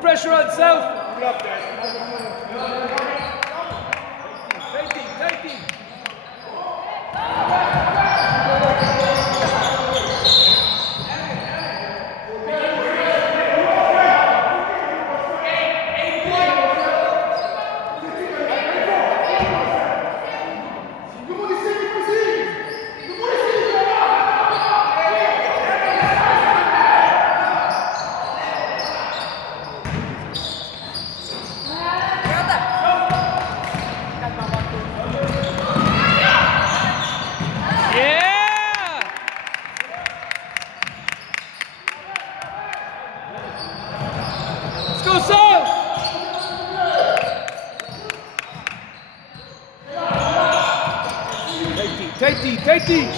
Pressure on South. Take. Go South! Take deep.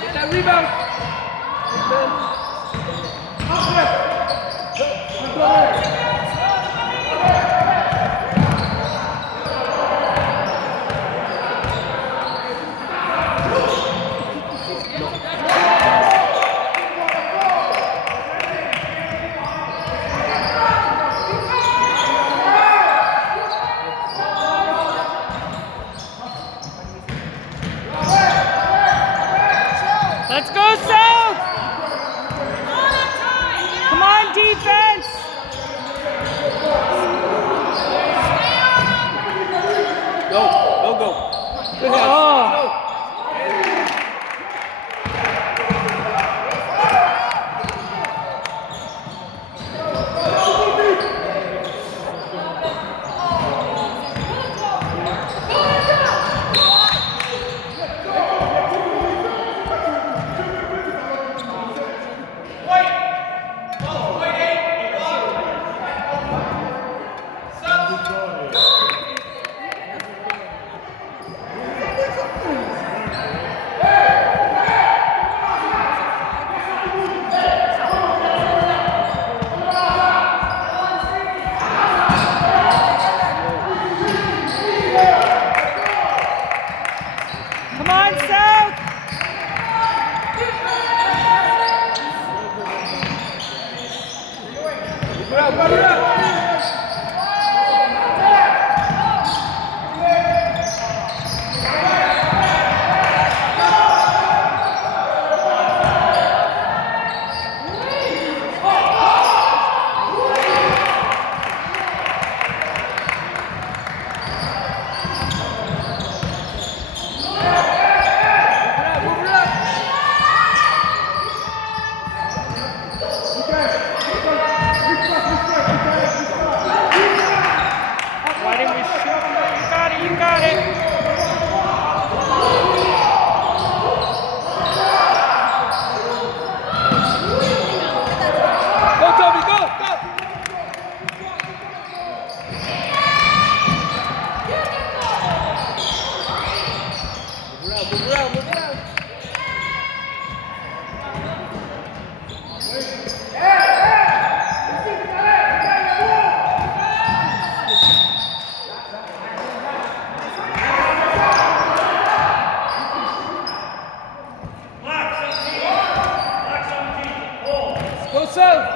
Get that rebound. Let's go, South! Come on, defense! Go. Good head. Come on, South! Put it up. Why didn't we shoot? You got it. Go, Toby, go. Move around. Go South!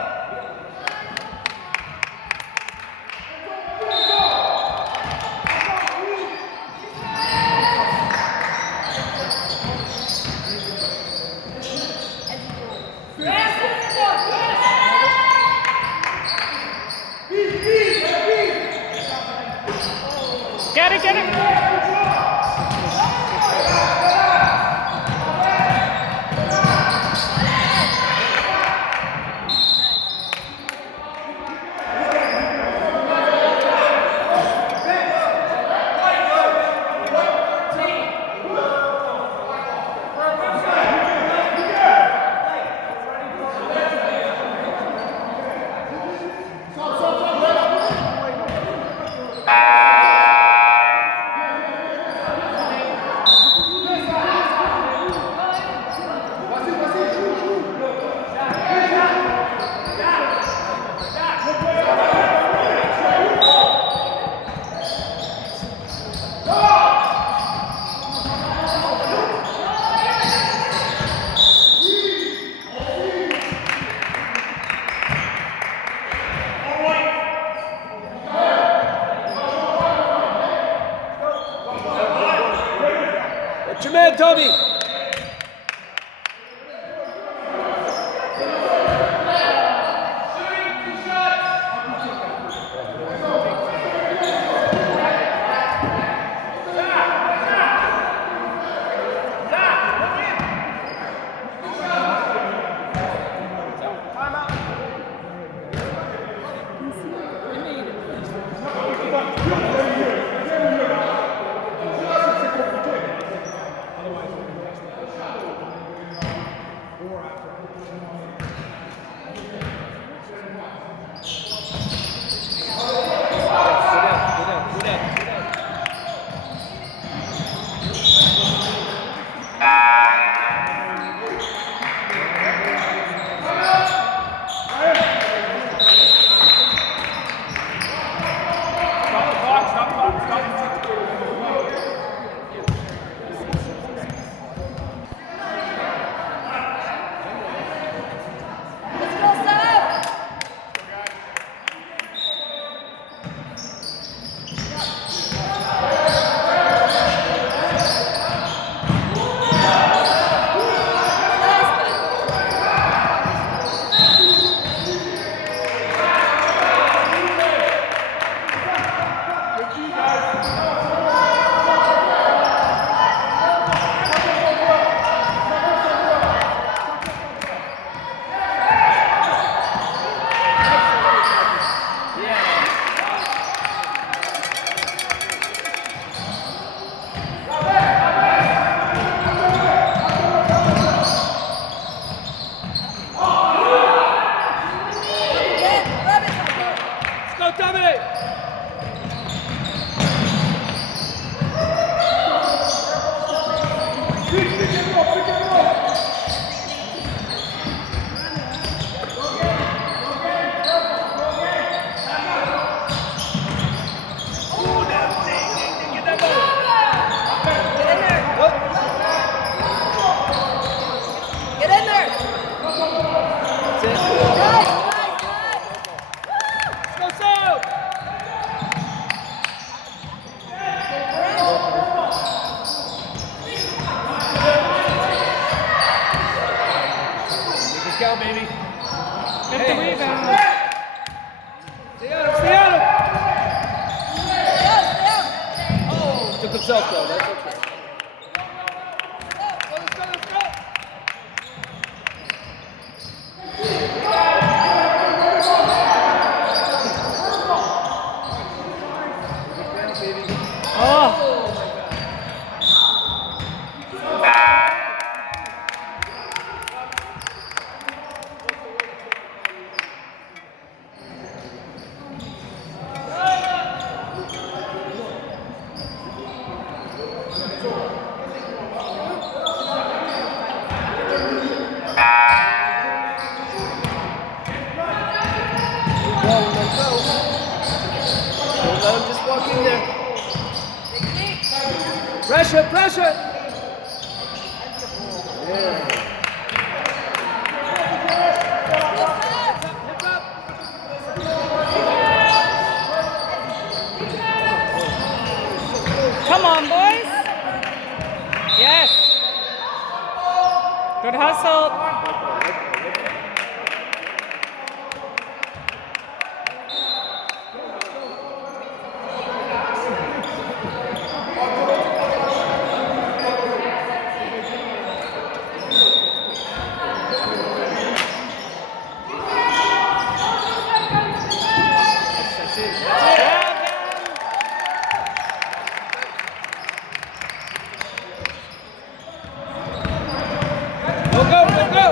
Good, Toby. Go, baby. Get the rebound. Stay on him, stay on him. Oh, took himself though, that's okay. Let's go, let's go. Oh. Don't let him just walk in there. Pressure, pressure. Yeah. Come on, boys. Yes. Good hustle. Go, go, go, go.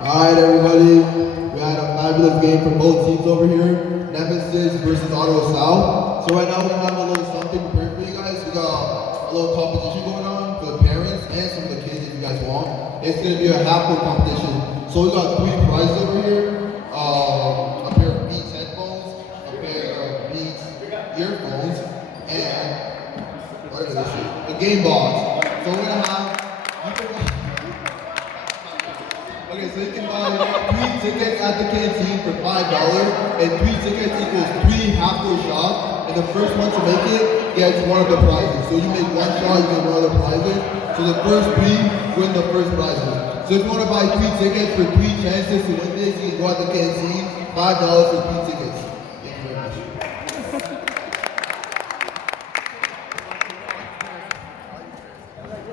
Alright everybody, we had a fabulous game for both teams over here. Nemesis versus Ottawa South. So right now we're gonna have a little something prepared for you guys. We got a little competition going on for the parents and some of the kids if you guys want. It's gonna be a half-court competition. So we got 3 prizes over here. A pair of Beats headphones, a pair of Beats earphones, and what is this? A game box. So we're gonna have okay, so you can buy 3 tickets at the canteen for $5, and 3 tickets equals 3 half-court shots, and the first one to make it gets one of the prizes. So you make 1 shot, you get 1 of the prizes. So the first 3 win the first prizes. So if you want to buy 3 tickets for 3 chances to win this, you can go at the canteen, $5 for 3 tickets.